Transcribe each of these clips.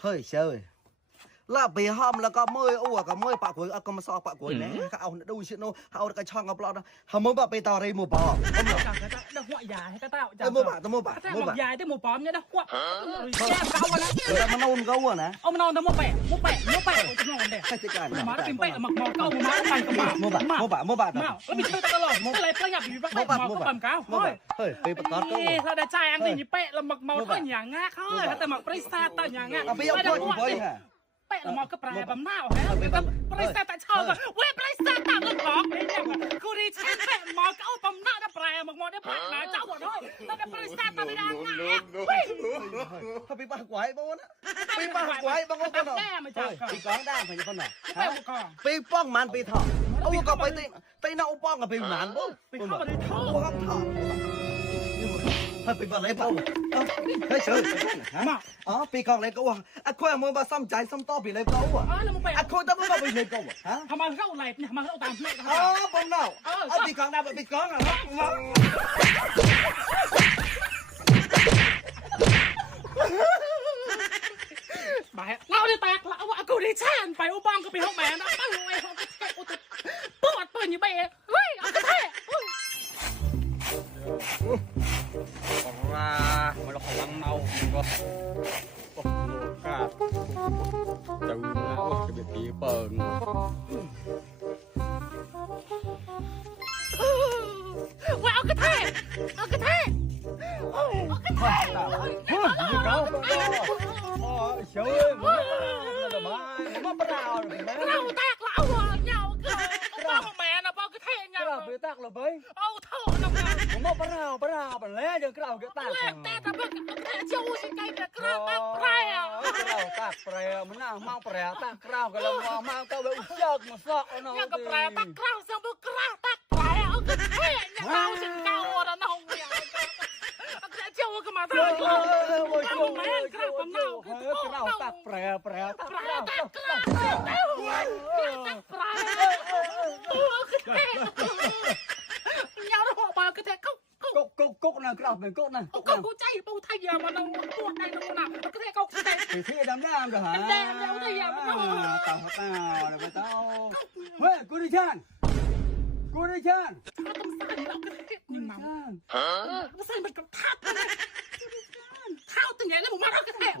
hơi chơi là bị hom là có môi ủa có môi bạc cuối có mà so bạc cuối nàyเขาดูชิโนเขากระช่องกับปลอดเขาไม่บอกไปต่ออะไรหมู่ปอไม่บอก đã gọi dài hay cái tao ไม่บอกไม่บอก cái ไม่บอก dài tới một bóm nhá đó quạ em cao quá đấy มันนอนเขาอ่ะนะ ông non tao mua bẹ ông non đây ใช่สิการ mà nó tìm bẹ mặc màu câu mà nó mày cầm mua bạc mạo nó bị chơi tao lỏng cái này tao nhập bị bắt màu có cầm cáo thôi เฮ้ยไปประกอบก็ sao để trai ăn thì như bẹ là mặc màu thôi nhà ngác thôiแต่หมักปริศาตาnhà ngác เอาไปเอาพ่ออยู่บ่อยฮะ แปะละมอกระปลายบำหน้าเหรอฮะปริศาตาชอบเว้ยปริศาตาเรื่องของไอ้เนี่ยกูดีใช้แปะมอก็เอาบำหน้าได้แปลมักมอได้แปลมาเจ้าหมดเลยแล้วแต่ปริศาตาไม่ได้ไงเขาไปปากไว้บ้างนะไปปากไว้บ้างก็หน่อยไปก้องได้ไปยังคนหน่อยไปป้องมันไปถอดเอาก็ไปน่าอุป้องกับไปหนานปุ๊บไปเข้ามาในท่อครับท่อไปอะไรเปล่าเฮ้ยเชิญอ๋อปีกองอะไรก็ว่าอ่ะคุยมึงมาซ้ำใจซ้ำต่อปีอะไรก็ว่าอ่ะคุยแต่มึงมาไปเลยก็ว่าฮะ ทำไมเข้าไหลเนี่ยทำไมเข้าตามแม่กัน อ๋อผมเน่าเอาปีกองได้ปีกองอ่ะไปเราได้แตกแล้วว่ากูได้แช่ไปอุบังก็ไปห้องแม่นะตั้งไว้ห้องแค่อุตปวดเปิดอยู่ไปเฮ้ยเอากระแทก còn ra mà nó còn lăng nâu có cả từ cái việc kia bờnว่าเอากระแทกเอากระแทกเอากระแทก gì đâu sướng mà bắt đầu เราแตกแล้วอ่ะเหงาเกินป้าของแม่นะป้ากระแทกเหงา cái nào bị tắc là bấy เอาเท่าน้ำมัน mà bắt đầu bản lẽ được cái nào cái tắc แรกแต่แต่ป้ากระแทกเชี่ยวสิไกลแต่กระแทกแปรอ่ะ cái nào tắc prè mà nào mau prè tắc rau cái lòng mau tao bị chợt mà sợ nó ยังกับแปรตักคราวซังบุกระตักแปรเอากระแทกเหงาสิเก่าอ่ะน้องเนี่ยกระแทกเชี่ยวก็มาทางเราเอาแม่กระผมเน่า cái nào tắc prè tắc แปร rau ตักกระตักแปรตัวกระแทกเหงาแล้วหัวปากระแทกเข้า cúc này cái nào mình cúc này ก็กูใจปูไทยมาน้องปวดใจน้องหนักกระแทกเขากระแทก thì thế đám đam rồi hả đám đam đâu thấy à tao là tao ê cô đi chan ต้องใส่เรากระแทกยังเมาใส่มันกับเท้าเท้าตึงไงแล้วผมมาเรากระแทก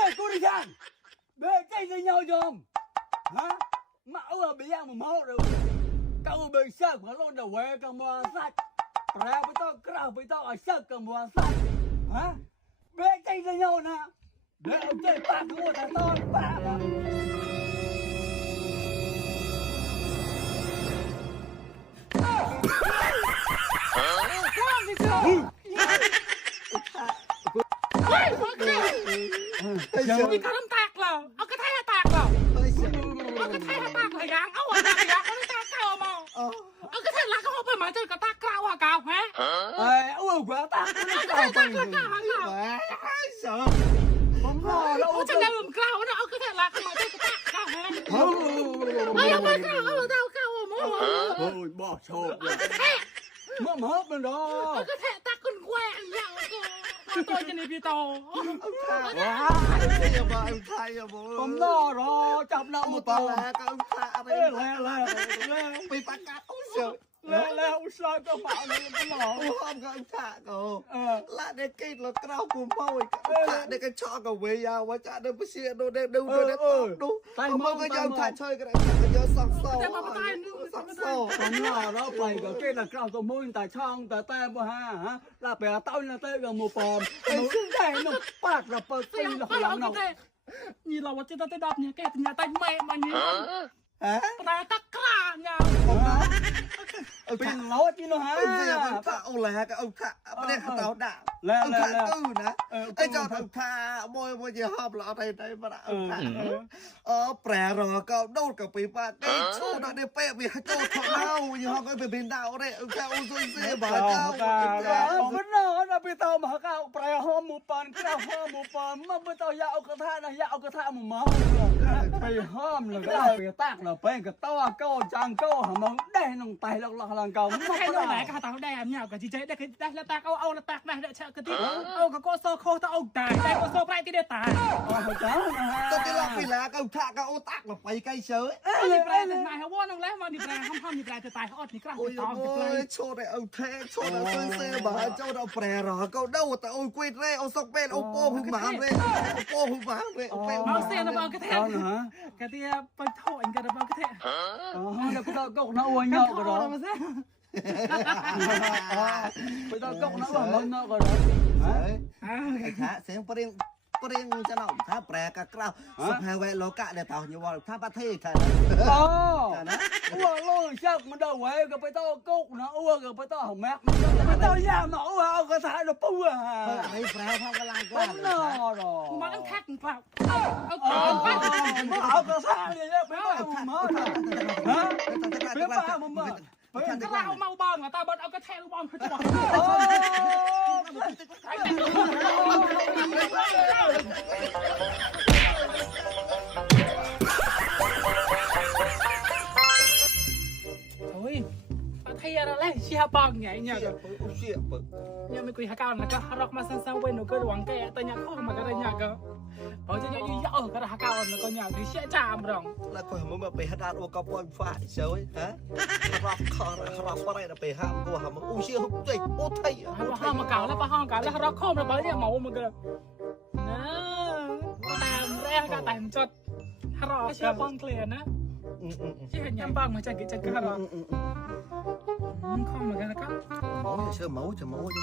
ê cô đi chan bê chạy với nhau dùm hả mạo ở bị ăn một máu rồi cậu bị sợ của luôn đầu quê cầm bò sạch ra với tao cào với tao ở sợ cầm bò sạch hả bê chạy với nhau nè để ông chơi bạc của một thằng to bạcมีกระแทกเหรอเอากระแทกแตกเหรอเอากระแทกแตกเลยยังเอาหัวแตกยังเอากระแทกเก่ามาเอากระแทกลักเขาไปมาเจอกระแทกเก่าอ่ะเก่าแฮะ ôi quá ta sợ không lo đâu จะเดิมเก่านะเอากระแทกลักเขามาเจอกระแทกเก่าแฮะเอาไปเก่าเอาเก่าเก่าหมด ôi bỏ sột กระแทก mắm hớp lên đó เอากระแทกตักคุณแกว่งอย่างก็ตัวจะนี่พี่โต không lo rồi chọc đâu một tàu là ông thạ bị bắt cá ông sợ lẹ ông sao cho bảo này cái lò không có ông thạ cậu là để cây là cao cùng môi thạ để cái cho cậu về nhà và chả được bữa xưa đâu để đâu để đâu không có cái ông thạ chơi cái này cái giờ sòng sâu sòng sâu không lo đó phải cái là cao của môi tại trong tại tay bữa ha là phải tao là tay gần một bò nó đây nó phát là bờ tây là không làm nào นี่เราว่าจะได้ดับเนี่ยแกถึงจะได้แม่มาเนี่ยแต่ตะกร้าเนี่ย เป็นล้อที่nó hả ông thạ ông là cái ông thạ đây khẩu tao đã ông thạ tư nèไอ้เจ้าông thạ môi gì họp là đây đây mà ông thạ bẻ rồi cậu đâu cả bị bắt đây chỗ đó đây bẻ bị chỗ thọ đâu như họ có bị bên đạo đây ông thạ ông dối dê bà cao vẫn nó bị tao mà cao bẻ hôm một bàn cao hôm một bàn mà bị tao dạo cái thạ một máu bị hôm là cái bị tạc là bên cái to câu chẳng câu hả mong đây nòng tay lọc lọc làng cầu mất Cái đó này lại cái tao đem nhau cái gì chế đây cái là ta ao là ta này để chợ cái tí cái cô sơ khô tao ông tài đây cô sơ phải tí để tài hồi chó tôi cái lọc vì là cái ông thạ cái ô tạc là phải cây sới đi play từ này họ nó lấy mà đi play không đi play từ tài họ thì cái ôi ôi chỗ này ông thế chỗ này xe mà chỗ nào bè rồi câu đâu tao ôi quên đây ông sọc bên ông po hùng bám đây ông po hùng bám đây ông pe mau xe nó bao cái thế cái tí phải thổi cái nó bao cái thế là cái cậu nó uống nhậu rồi đó bây giờ cậu nó bảo lên nhậu rồi đóไอ้ท่าเสียงเปรี้ยงจะหน่อท่าแปรกะกล้าวสุดท้ายเวโลกะเดี๋ยวต่ออยู่ว่าท่าประเทศค่ะ uống lôi chắc mà đâu ấy cái bây giờ cậu nó uống cái bây giờ hỏng mẹ bây giờ nhà nó uống cái thái nó pu à ไอ้แปรพ่อกำลังกล้า nó rồi มันแท็กเปล่า เอาcái thái này nhá bây giờ mà hả bây giờ màก็เราเมาบอลตาบอลเอากระแทกลูกบอลเขาจะบอกโอ้ยประเทศอะไรเชียร์บอลไงเนี่ยยังไม่คุยหาการนะก็รอกมาสั้นๆเว้นหนูก็หวังแกแต่ยังเข้ามาก็ได้เนี่ยก็พอจะยังยุ่ยๆก็หาการแล้วก็เนี่ยคือเชี่ยจามรอง แล้วก็มันมาไปหาดาโอกาปอยฝ่ายเฉยฮะรับคอรับอะไรนะไปห้ามกูหามันอู้เชี่ยหุ่นใจโอ้ไทย ห้องมาเก่าแล้วปะห้องเก่าแล้วเราโค้งแล้วปะเนี่ยหมูมันก็นะตามแรกก็ตามจดรอเชื่อฟังเคลียร์นะที่เห็นยังบ้างมาจากกิจการรอข้องเหมือนกันนะครับ máuจะเชื่อmáuจะmáu chứ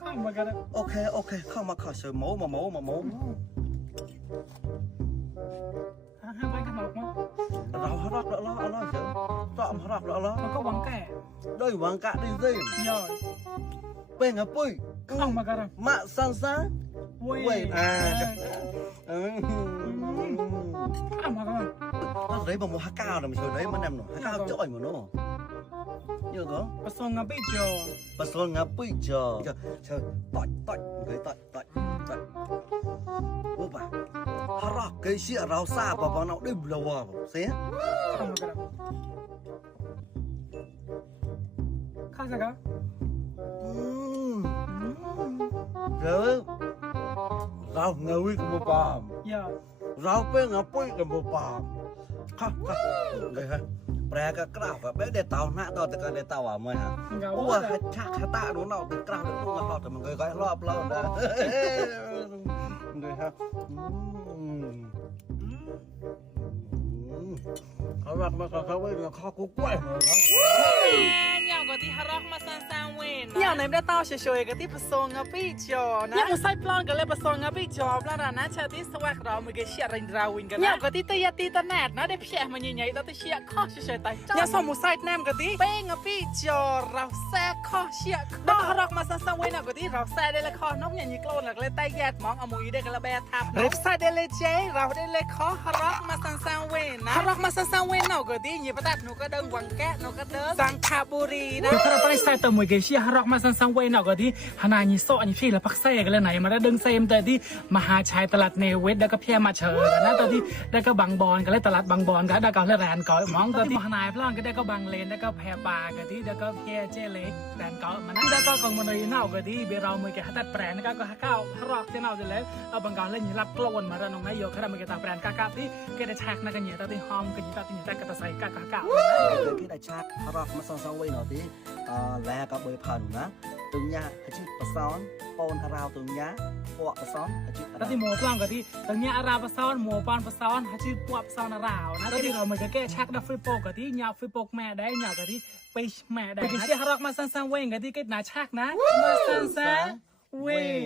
ข้องเหมือนกัน ok ok không mà khỏi sờ máu mà máu ห้าใบขนมมั้ง เราหลักแล้วเราเชื่อตอมหลักแล้ว มันก็หวังแก่ ด้วยหวังกะได้สิ ย่อย เป็นไงปุ้ย ข้องเหมือนกัน มะซันซ่า เว้ย ข้องเหมือนกัน nó đấy bằng một há cao là mình chơi đấy mà nằm nó há cao chọi mà nó nhớ có ประสงค์ไม่เจอ bà son ngáp bụi chờ chờ tỏi người tỏi ô bà hà ra cái xịa rau xa bà vào nào đêm lầu à xé ข้องเหมือนกันข้าวสักอ่ะ rồi rau ngồi cái bộ bàm ย่อย rau pe ngáp bụi cái bộ bàm ha đây haแปรก็กล้าแบบไม่ได้เต่าหน้าต่อแต่ก็ได้เต่าอ่ะมั้ยฮะ เงา โอ้ยชักตาโดนเอาแต่กล้าได้ลูกรอบแต่มันเคยรอบแล้วนะเลยฮะเขารักมาเขาไว้ข้อกุ๊กไว้เหรอ เนี่ยก็ที่ฮารอกมาสั้นๆเว้นเนี่ยไหนไม่ได้เต้าเฉยๆก็ที่ประสงค์พี่จอนะเนี่ยมันใส่ปลอนกันเลยประสงค์พี่จอบแล้วนะชาติสวัสดิ์เราไม่เกี่ยเชียร์รินราวินกันเนี่ยก็ที่ตีตีตะแนดนะได้เพียมันใหญ่ๆแต่เชียร์ข้อเฉยๆแต่เนี่ยสมุนไพรแนมก็ที่เป้งพี่จอเราแซ่ข้อเชียร์แล้วฮารอกมาสั้นๆเว้นก็ที่เราแซ่ได้เลยข้อน้องอย่างนี้กล้นหลักเลยใต้แยดมองเอามือได้กันละแบทับเร็บใส่ได้เลยเจ๊เราได้เลยข้อฮารอกมาสั้นๆเว้นนะฮารอกมาสั้นๆเว้นเนาะก็ที่ยี่ปตัดหนูก็เดินวังแกะหนูก็เดินสังขบุรีนะถ้าเราไปใส่ตัวมวยเกชีฮารอกมาสั้นๆเว้นเนาะก็ที่ฮานายิโซอันนี้พี่ละพักใส่กันเลยไหนมาได้ดึงเซมแต่ที่มหาชัยตลาดเนเวสแล้วก็เพียมาเชิญกันนะตอนที่ได้ก็บางบอนกันเลยตลาดบางบอนกันได้ก็เลยแรนก่อมองตอนที่มหาพล่องก็ได้ก็บางเลนได้ก็แพรปากันที่ได้ก็เพียเจเล็กแรนก่อมันได้ก็กองมันเลยเนาะก็ที่เบราวมวยเกฮัตแปรนก็ฮักเก้าฮารอกเจ้าเนาะจะเลยเอาบางกอนเล่นรับกลวนมาแล้วน้องนายโยคารามันก็ตาแปรนกากาที่ก็ได้แท็กนะกันเนี่ยตอนที่ห้องกันเนี่ยตอนที่ได้ก็ตาใส่กากาเก้า cái đại trác rock mà song song quay nó tí lẹ có bơi phần á từng nhà hay chứ bà son pon rau từng nhà bọ bà son hay chứ ตอนที่หมูปล้องก็ที่ตอนนี้อาราปะซ้อนหมูปอนปะซ้อนฮัชิปวบซ้อนอาราวนะตอนที่เราเหมือนกับแก้ชักดับฟรีโปกก็ที่ยาฟรีโปกแม่ได้ยาก็ที่ไปแม่ได้ไปกินเสียฮารอกมาสั้นๆเว้งก็ที่เกิดหนาชักนะมาสั้นๆเว้ง